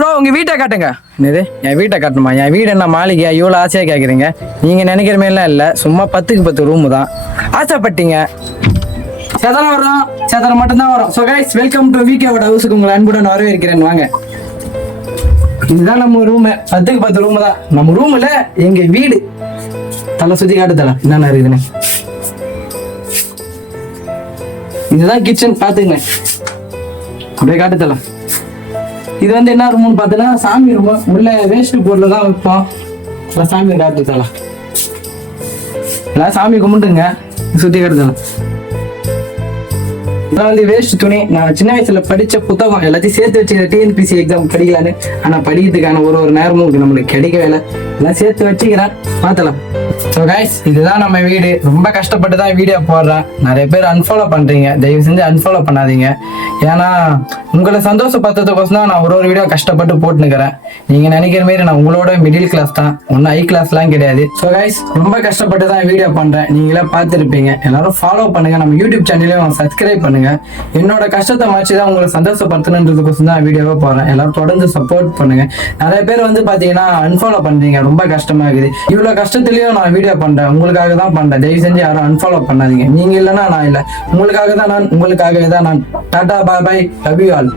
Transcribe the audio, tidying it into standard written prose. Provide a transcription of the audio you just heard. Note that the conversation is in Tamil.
ப்ரோ உங்க வீட்டை காட்டுங்க. என்னது என் வீட்டை காட்டணுமா? என் வீடு என்ன மாளிகையா? இவ்வளோ ஆசையாக கேட்குறீங்க. நீங்கள் நினைக்கிற மாரிலாம் இல்லை, சும்மா 10க்கு 10 ரூமு தான். ஆசைப்பட்டீங்க. சதனம் வரும், சதனம் மட்டும்தான் வரும். ஸோ கைஸ், வெல்கம் டு விகேவோட ஹவுஸுக்கு உங்களை அன்புடன் வரவேற்கிறேன். வாங்க, இதுதான் நம்ம ரூமு. 10க்கு 10 ரூமு தான் நம்ம ரூமில். எங்க வீடு தலை சுற்றி காட்டு தலை என்னென்ன இருக்குதுன்னு. இதுதான் கிச்சன், பார்த்துங்க. அப்படியே காட்டுத்தல. இது வந்து என்ன ரூம்னு பார்த்தீங்கன்னா சாமி ரூம். உள்ள வேஸ்ட் பொருள் தான் வைப்போம். சாமி காட்டுத்தல. எல்லாம் சாமி கும்பிட்டுங்க, சுற்றி காட்டுத்தல. வந்து வேஸ்ட் துணி. நான் சின்ன வயசுல படிச்ச புத்தகம் எல்லாத்தையும் சேர்த்து வச்சு டிஎன்பிசி எக்ஸாம் படிக்கலான்னு. ஆனா படிக்கிறதுக்கான ஒரு நேரமும் நம்மளுக்கு கிடைக்கவே இல்லை. எல்லாம் சேர்த்து வச்சுக்கிறேன், பார்த்தலாம். ஸோ கைஸ், இதுதான் நம்ம வீடு. ரொம்ப கஷ்டப்பட்டு தான் வீடியோ போடுறேன். நிறைய பேர் அன்ஃபாலோ பண்றீங்க, தயவு செஞ்சு அன்ஃபாலோ பண்ணாதீங்க. ஏன்னா உங்களை சந்தோஷப்படுத்துறதுக்கோசம் தான் நான் ஒரு வீடியோ கஷ்டப்பட்டு போட்டுனுக்கிறேன். நீங்க நினைக்கிற மாரி நான் உங்களோட மிடில் கிளாஸ் தான், ஒன்னும் ஹை கிளாஸ்லாம் கிடையாது. ஸோ கைஸ், ரொம்ப கஷ்டப்பட்டு தான் வீடியோ பண்றேன். நீங்களே பார்த்துருப்பீங்க. எல்லாரும் ஃபாலோ பண்ணுங்க, நம்ம யூடியூப் சேனலையும் சப்ஸ்கிரைப் பண்ணுங்க. என்னோட கஷ்டத்தை மாற்றி தான் உங்களை சந்தோஷப்படுத்தணுன்றதுக்கோசம் தான் வீடியோவே போடுறேன். எல்லாரும் தொடர்ந்து சப்போர்ட் பண்ணுங்க. நிறைய பேர் வந்து பாத்தீங்கன்னா அன்ஃபாலோ பண்றீங்க, ரொம்ப கஷ்டமா இருக்குது. இவ்வளவு கஷ்டத்துலயும் நான் வீடியோ பண்றேன், உங்களுக்காக தான் பண்றேன். தயவு செஞ்சு யாரும் அன்ஃபாலோ பண்ணாதீங்க. நீங்க இல்லைன்னா நான் இல்லை, உங்களுக்காக தான் நான், உங்களுக்காகவே தான் நான். டாடா, பாய் பாய், லவ் யூ ஆல்.